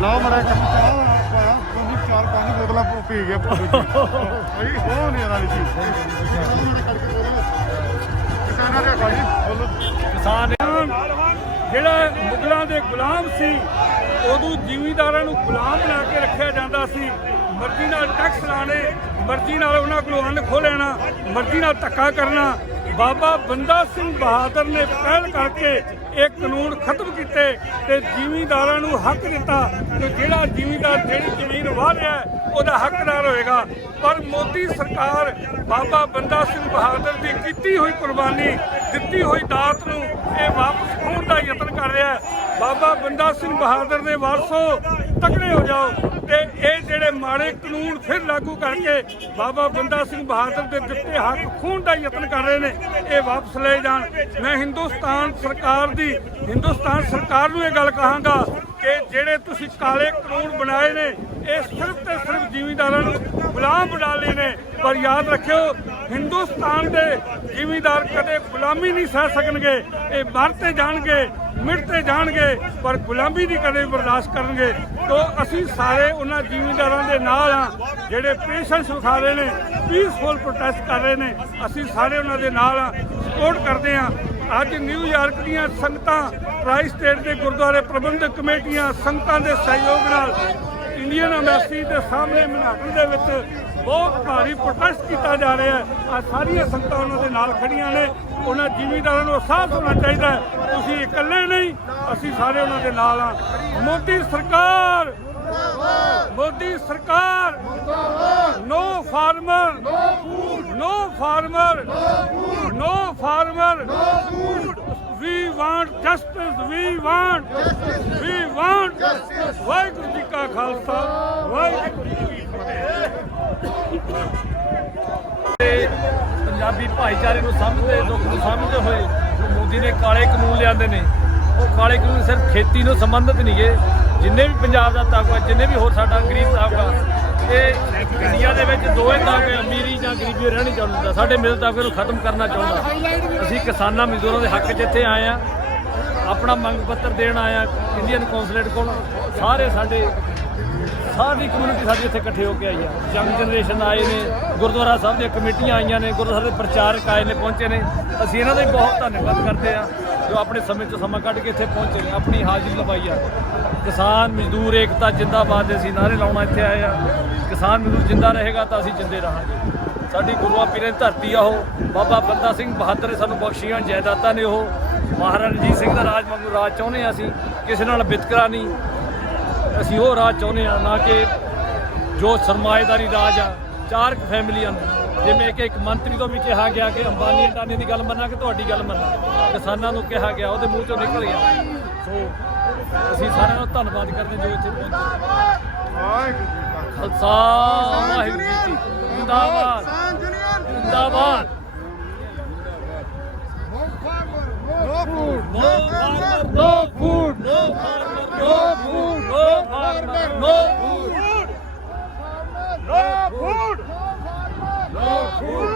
ਲਓ ਮੜਾ ਕੰਮ ਚਾਹ ਪਾਇਆ ਤੁਸੀਂ ਚਾਰ ਪੰਜ ਬੋਤਲਾਂ ਪੀ ਗਏ ਭਾਈ ਉਹ ਨਹੀਂ ਵਾਲੀ ਚੀਜ਼ ਕਿਸਾਨਾਂ ਦੇ ਭਾਈ ਬੋਲੋ ਕਿਸਾਨ ਜਿਹੜਾ ਮੁਗਲਾਂ ਦੇ ਗੁਲਾਮ ਸੀ, ਉਦੋਂ ਜ਼ਿਮੀਂਦਾਰਾਂ ਨੂੰ ਗੁਲਾਮ ਬਣਾ ਕੇ ਰੱਖਿਆ ਜਾਂਦਾ ਸੀ। ਮਰਜ਼ੀ ਨਾਲ ਟੈਕਸ ਲਾਣੇ ਮਰਜ਼ੀ ਨਾਲ ਉਹਨਾਂ ਕੋਲੋਂ ਅੰਨ ਖੋ ਲੈਣਾ, ਮਰਜ਼ੀ ਨਾਲ ਧੱਕਾ ਕਰਨਾ। ਬਾਬਾ ਬੰਦਾ ਸਿੰਘ ਬਹਾਦਰ ਨੇ ਪਹਿਲ ਕਰਕੇ ਇਹ ਕਾਨੂੰਨ ਖਤਮ ਕੀਤੇ ਤੇ ਜ਼ਿਮੀਂਦਾਰਾਂ ਨੂੰ ਹੱਕ ਦਿੱਤਾ ਕਿ ਜਿਹੜਾ ਜ਼ਿਮੀਂਦਾਰ ਜਿਹੜੀ ਜ਼ਮੀਨ ਵਾਹ ਰਿਹਾ ਉਹਦਾ ਹੱਕਦਾਰ ਹੋਏਗਾ। ਪਰ ਮੋਦੀ ਸਰਕਾਰ ਬਾਬਾ ਬੰਦਾ ਸਿੰਘ ਬਹਾਦਰ ਦੀ ਕੀਤੀ ਹੋਈ ਕੁਰਬਾਨੀ, ਦਿੱਤੀ ਹੋਈ ਦਾਤ ਨੂੰ ਇਹ ਵਾਪਸ ਖੋਣ ਦਾ ਯਤਨ ਕਰ ਰਿਹਾ ਹੈ। ਬਾਬਾ ਬੰਦਾ ਸਿੰਘ ਬਹਾਦਰ ਦੇ ਵਾਰਸੋ ਤਕੜੇ ਹੋ ਜਾਓ ਤੇ ਇਹ ਜਿਹੜੇ ਮਾੜੇ ਕਾਨੂੰਨ ਫਿਰ ਲਾਗੂ ਕਰਕੇ ਬਾਬਾ ਬੰਦਾ ਸਿੰਘ ਬਹਾਦਰ ਦੇ ਦਿੱਤੇ ਹੱਕ ਖੋਣ ਦਾ ਯਤਨ ਕਰ ਰਹੇ ਨੇ, ਇਹ ਵਾਪਸ ਲਏ ਜਾਣ। ਮੈਂ ਹਿੰਦੁਸਤਾਨ ਸਰਕਾਰ ਦੀ, ਹਿੰਦੁਸਤਾਨ ਸਰਕਾਰ ਨੂੰ ਇਹ ਗੱਲ ਕਹਾਂਗਾ ਕਿ ਜਿਹੜੇ ਤੁਸੀਂ ਕਾਲੇ ਕਾਨੂੰਨ ਬਣਾਏ ਨੇ, ਇਹ ਸਿਰਫ ਤੇ ਸਿਰਫ ਜ਼ਿਮੀਂਦਾਰਾਂ ਨੂੰ ਗੁਲਾਮ ਬਣਾ ਲਏ ਨੇ। ਪਰ ਯਾਦ ਰੱਖਿਓ, ਹਿੰਦੁਸਤਾਨ ਦੇ ਜ਼ਿਮੀਂਦਾਰ ਕਦੇ ਗੁਲਾਮੀ ਨਹੀਂ ਸਹਿ ਸਕਣਗੇ, ਇਹ ਮਰਤੇ ਜਾਣਗੇ। ਮਿਟਦੇ ਜਾਣਗੇ, ਪਰ ਗੁਲਾਮੀ ਨਹੀਂ ਕਦੇ ਬਰਦਾਸ਼ਤ ਕਰਨਗੇ। ਤੋਂ ਅਸੀਂ ਸਾਰੇ ਉਹਨਾਂ ਜ਼ਿਮੀਂਦਾਰਾਂ ਦੇ ਨਾਲ ਆ ਜਿਹੜੇ ਪੇਸ਼ੈਂਸ ਵਿਖਾ ਰਹੇ ਨੇ ਪੀਸਫੁਲ ਪ੍ਰੋਟੈਸਟ ਕਰ ਰਹੇ ਨੇ, ਅਸੀਂ ਸਾਰੇ ਉਹਨਾਂ ਦੇ ਨਾਲ ਆ ਸਪੋਰਟ ਕਰਦੇ ਆ ਅੱਜ ਨਿਊਯਾਰਕ ਦੀਆਂ ਸੰਗਤਾਂ ਪ੍ਰਾਈ ਸਟੇਟ ਦੇ ਗੁਰਦੁਆਰੇ ਪ੍ਰਬੰਧਕ ਕਮੇਟੀਆਂ ਸੰਗਤਾਂ ਦੇ ਸਹਿਯੋਗ ਨਾਲ ਇੰਡੀਅਨ ਐਮਬੈਸੀ ਦੇ ਸਾਹਮਣੇ ਮਨਾਟਰ ਦੇ ਵਿੱਚ ਬਹੁਤ ਭਾਰੀ ਪ੍ਰੋਟੈਸਟ ਕੀਤਾ ਜਾ ਰਿਹਾ ਹੈ। ਆ ਸਾਰੀਆਂ ਸੰਗਤਾਂ ਉਹਨਾਂ ਦੇ ਨਾਲ ਖੜੀਆਂ ਨੇ। ਉਹਨਾਂ ਜ਼ਿਮੀਂਦਾਰਾਂ ਨੂੰ ਅਹਿਸਾਸ ਹੋਣਾ ਚਾਹੀਦਾ ਤੁਸੀਂ ਇਕੱਲੇ ਨਹੀਂ ਅਸੀਂ ਸਾਰੇ ਉਹਨਾਂ ਦੇ ਨਾਲ ਆ ਮੋਦੀ ਸਰਕਾਰ! ਮੋਦੀ ਸਰਕਾਰ! No farmer no farmer no farmer we want justice we want we want Waheguru ji ਕਾ ਖਾਲਸਾ, ਵਾਹਿਗੁਰੂ ਜੀ ਕੀ ਫਤਿਹ। ਤੇ ਪੰਜਾਬੀ ਭਾਈਚਾਰੇ ਨੂੰ ਸਮਝਦੇ, ਦੁੱਖ ਨੂੰ ਸਮਝਦੇ ਹੋਏ ਜੋ ਮੋਦੀ ਨੇ ਕਾਲੇ ਕਾਨੂੰਨ ਲਿਆਂਦੇ ਨੇ। ਉਹ ਕਾਲੇ ਕਾਨੂੰਨ ਸਿਰਫ ਖੇਤੀ ਨੂੰ ਸੰਬੰਧਿਤ ਨਹੀਂਗੇ ਜਿੰਨੇ ਵੀ ਪੰਜਾਬ ਦਾ ਤਾਕਾ ਜਿੰਨੇ ਵੀ ਹੋਰ ਸਾਡਾ ਗਰੀਬ ਤਾਬਕਾ ਇਹ ਇੰਡੀਆ ਦੇ ਵਿੱਚ ਦੋਵੇਂ ਤਾਬਕੇ ਅਮੀਰੀ ਜਾਂ ਗਰੀਬੀ ਰਹਿਣੀ ਚਾਹੁੰਦਾ ਸਾਡੇ ਮਿਲ ਤਾਬਕੇ ਨੂੰ ਖਤਮ ਕਰਨਾ ਚਾਹੁੰਦਾ। ਅਸੀਂ ਕਿਸਾਨਾਂ ਮਜ਼ਦੂਰਾਂ ਦੇ ਹੱਕ 'ਚ ਇੱਥੇ ਆਏ ਆ, ਆਪਣਾ ਮੰਗ ਪੱਤਰ ਦੇਣ ਆਇਆ ਇੰਡੀਅਨ ਕੌਂਸੂਲੇਟ ਕੋਲ, ਸਾਰੇ ਸਾਡੇ ਸਾਰੀ ਕਮਿਊਨਿਟੀ ਸਾਡੀ ਇੱਥੇ ਇਕੱਠੇ ਹੋ ਕੇ ਆਈ ਆ। ਯੰਗ ਜਨਰੇਸ਼ਨ ਆਏ ਨੇ, ਗੁਰਦੁਆਰਾ ਸਾਹਿਬ ਦੀਆਂ ਕਮੇਟੀਆਂ ਆਈਆਂ ਨੇ, ਗੁਰਦੁਆਰਾ ਸਾਹਿਬ ਦੇ ਪ੍ਰਚਾਰਕ ਆਏ ਨੇ, ਪਹੁੰਚੇ ਨੇ। ਅਸੀਂ ਇਹਨਾਂ ਦਾ ਵੀ ਬਹੁਤ ਧੰਨਵਾਦ ਕਰਦੇ ਆ ਜੋ ਆਪਣੇ ਸਮੇਂ ਤੋਂ ਸਮਾਂ ਕੱਢ ਕੇ ਇੱਥੇ ਪਹੁੰਚੇ ਨੇ, ਆਪਣੀ ਹਾਜ਼ਰੀ ਲਵਾਈ ਆ। ਕਿਸਾਨ ਮਜ਼ਦੂਰ ਏਕਤਾ ਜਿੰਦਾਬਾਦ ਦੇ ਅਸੀਂ ਨਾਰੇ ਲਾਉਣਾ ਇੱਥੇ ਆਏ ਆ। ਕਿਸਾਨ ਮਜ਼ਦੂਰ ਜਿੰਦਾ ਰਹੇਗਾ ਤਾਂ ਅਸੀਂ ਜਿੰਦੇ ਰਹਾਂਗੇ। ਸਾਡੀ ਗੁਰੂਆਂ ਪੀਰਾਂ ਦੀ ਧਰਤੀ ਆ ਉਹ। ਬਾਬਾ ਬੰਦਾ ਸਿੰਘ ਬਹਾਦਰ ਨੇ ਸਾਨੂੰ ਬਖਸ਼ੀਆਂ, ਜਾਇਦਾਦਾਂ ਨੇ ਉਹ। ਮਹਾਰਾਜਾ ਰਣਜੀਤ ਸਿੰਘ ਦਾ ਰਾਜ ਵਾਂਗੂ ਰਾਜ ਚਾਹੁੰਦੇ ਆ ਅਸੀਂ। ਕਿਸੇ ਨਾਲ ਵਿਤਕਰਾ ਨਹੀਂ। ਅਸੀਂ ਉਹ ਰਾਜ ਚਾਹੁੰਦੇ ਆ ਨਾ ਕਿ ਜੋ ਸਰਮਾਏਦਾਰੀ ਰਾਜ ਆ ਚਾਰ ਫੈਮਲੀਆਂ ਨੂੰ, ਜਿਵੇਂ ਕਿ ਇੱਕ ਮੰਤਰੀ ਤੋਂ ਵੀ ਕਿਹਾ ਗਿਆ ਕਿ ਅੰਬਾਨੀ ਅੰਡਾਨੀ ਦੀ ਗੱਲ ਮੰਨਾ ਕਿ ਤੁਹਾਡੀ ਗੱਲ ਮੰਨਾ, ਕਿਸਾਨਾਂ ਨੂੰ ਕਿਹਾ ਗਿਆ, ਉਹਦੇ ਮੂੰਹ ਚੋਂ ਨਿਕਲ ਗਿਆ। ਸੋ, ਅਸੀਂ ਸਾਰਿਆਂ ਨੂੰ ਧੰਨਵਾਦ ਕਰਦੇ ਜੋ ਇੱਥੇ ਪਹੁੰਚੇ। ਖਾਲਸਾ ਵਾਹਿਗੁਰੂ ਜੀ ਜਿੰਦਾਬਾਦ। ਜਿੰਦਾਬਾਦ। No food No Woo!